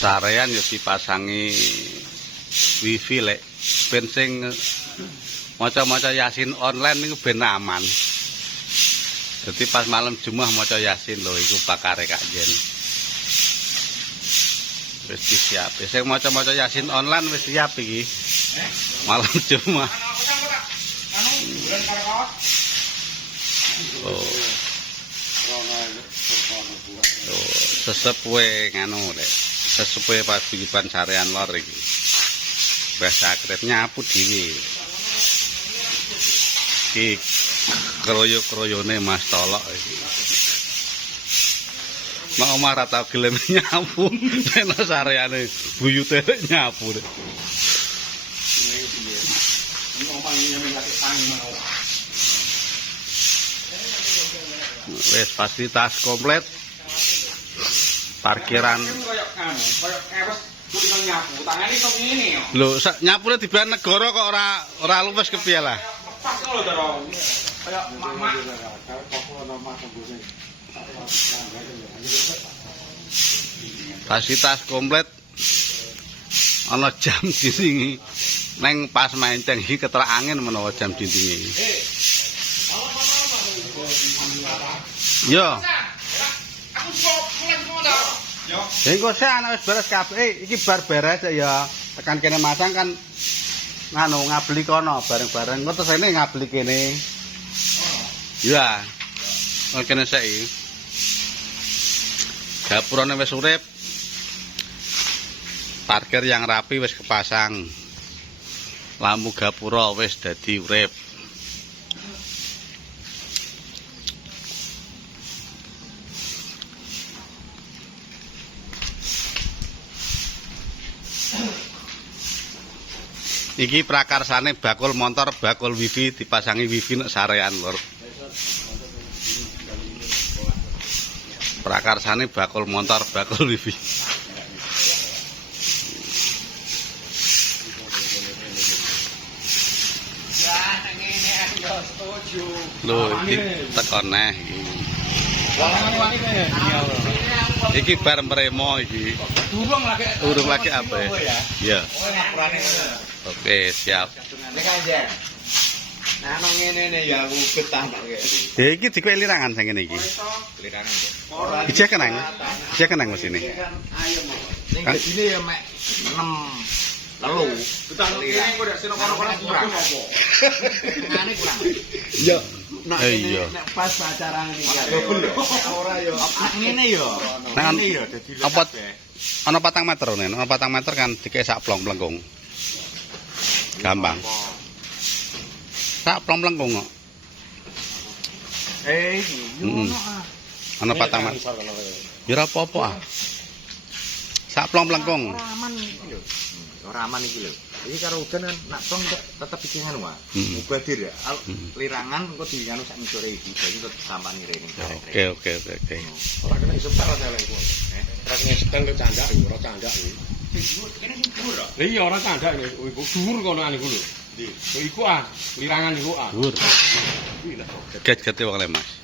Sarean ya dipasangi wifi lek ben sing maca-maca Yasin online niku ben aman. Jadi pas malam Jumat maca Yasin lho iku pakare Kak Jen. Wis disiap. Sing maca-maca Yasin online wis siap iki. Malam Jumat. Oh. Sesepuhe nganu lek. Sesepuhe paguyuban Sarean Lor iki. Bahasa akrab nyapu dhewe. Iki kroyo-kroyone Mas Tolok iki. Mak omah ra tau gelem nyapu, nek sareane buyute nyapu. Wes fasilitas komplit. Parkiran. Lho, nyapune dibayar negara kok ora luwes kepiye lah. Fasilitas komplit. Ana jam dindingi. Neng pas menceng iki keterak angin menawa jam dindingi. Yo. Ya engko sik ana wis beres kabeh. Iki bar beres ya. Tekan kene masang kan nganu ngabeli kono bareng-bareng. Engko terus ini ngabeli kene. Ya. Oh kene sik iki. Dapurane wis urip. Parkir yang rapi wis kepasang. Lampu gapura wis dadi urip. Iki prakarsane bakul motor, bakul wifi dipasangi wifi nek Sarean Lor. Prakarsane bakul motor, bakul wifi. Lho, iki tekon neh iki. Iki bar mremo iki. Urung lagi apa ya? Iya. Oke, siap. Nah, nang ngene ya aku betah kok. Ya iki dikowe lirangan sing ngene iki. Lirangan. Ijek kenang. Ijek kenang mesine. Ayem. Ning gedine ya mek 6 telu. Betah ngene kok dak sino kono-kono kurang apa? Ngene kurang. Yo. Nah, nek pas acara ngene ora yo. Ngene yo. Ngene yo dadi apa ana 4 meter nen. Ana 4 meter kan dikek sak plong-plengkung. Gampang. Sak plong-plengkung kok. Ngono ah. Ana 4 meter. Ya ora apa-apa ah. Sak plong-plengkung. Ora aman iki lho. Ora aman iki lho. Iki karo udan kan nak plong tetep iki nganu wae. Mubadir ya. Lirangan engko dianu sak ngisore iki. Dadi tetep sampani rene. Oke. Ora kena iso parah elek iku. Ora ngesteng kok candak iki, ora candak iki. Kene sing dhuwur kok. Lah iya ora candak iki. Iku dhuwur kono ane iku lho. Ndi? Iku ah, lirangan iku ah. Dhuwur. Get-gete wong le Mas.